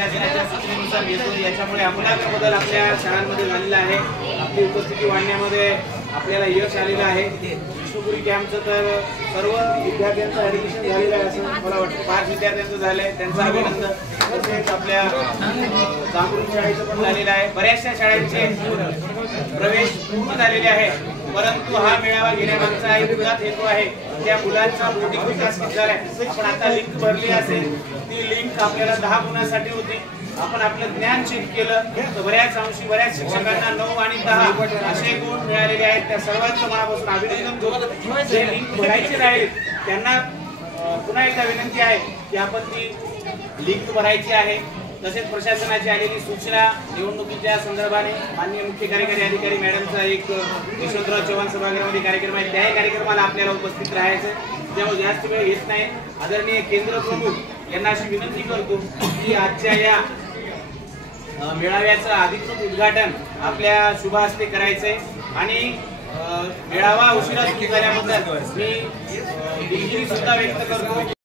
याच्यामुळे आमूलाग्र बदल आपल्या शाळांमध्ये झालेला आहे। आपली उपस्थिती वाढण्यामध्ये आपल्याला यश आलेलं आहे। विष्णुपुरी कॅम्पचं तर सर्व विद्यार्थ्यांचं ऍडमिशन झालेलं आहे असं मला वाटतं। 5 विद्यार्थ्यांचं झालंय, त्यांचं अभिनंदन। तसेच आपल्या जांभरूण शाळेचं पण झालेलं आहे। बऱ्याचशा शाळांचे प्रवेश पूर्ण झालेले आहे, परंतु हा मेळावा घेण्यामागचा एक मुळात हेतू आहे त्या मुलांचा बौद्धिक विकास झालाय। पण आता लिंक भरली असेल, ती लिंक आपल्याला 10 गुणांसाठी होती। आपण आपलं ज्ञान चेक केलं तर बऱ्याच अंशी बऱ्याच शिक्षकांना 9 आणि 10 असे गुण मिळालेले आहेत। त्या सर्वांचं मनापासून अभिनंदन करतो। जे लिंक भरायचे राहिले त्यांना पुन्हा एकदा विनंती आहे की आपण ती लिंक भरायची आहे। तसेच प्रशासनाची आलेली सूचना निवडणुकीच्या संदर्भाने माननीय मुख्य कार्यकारी अधिकारी मॅडमचा एक यशवंतराव चव्हाण सभागृहामध्ये कार्यक्रम आहे, त्याही कार्यक्रमाला आपल्याला उपस्थित राहायचं। त्यामुळे जास्त वेळ घेत नाही, आदरणीय केंद्र प्रमुख यांना अशी विनंती करतो की आजच्या या मेळाव्याचं अधिकृत उद्घाटन आपल्या शुभ हस्ते करायचंय। आणि मेळावा उशिरा सुरू झाल्याबद्दल मी दिलगिरी सुद्धा व्यक्त करतो।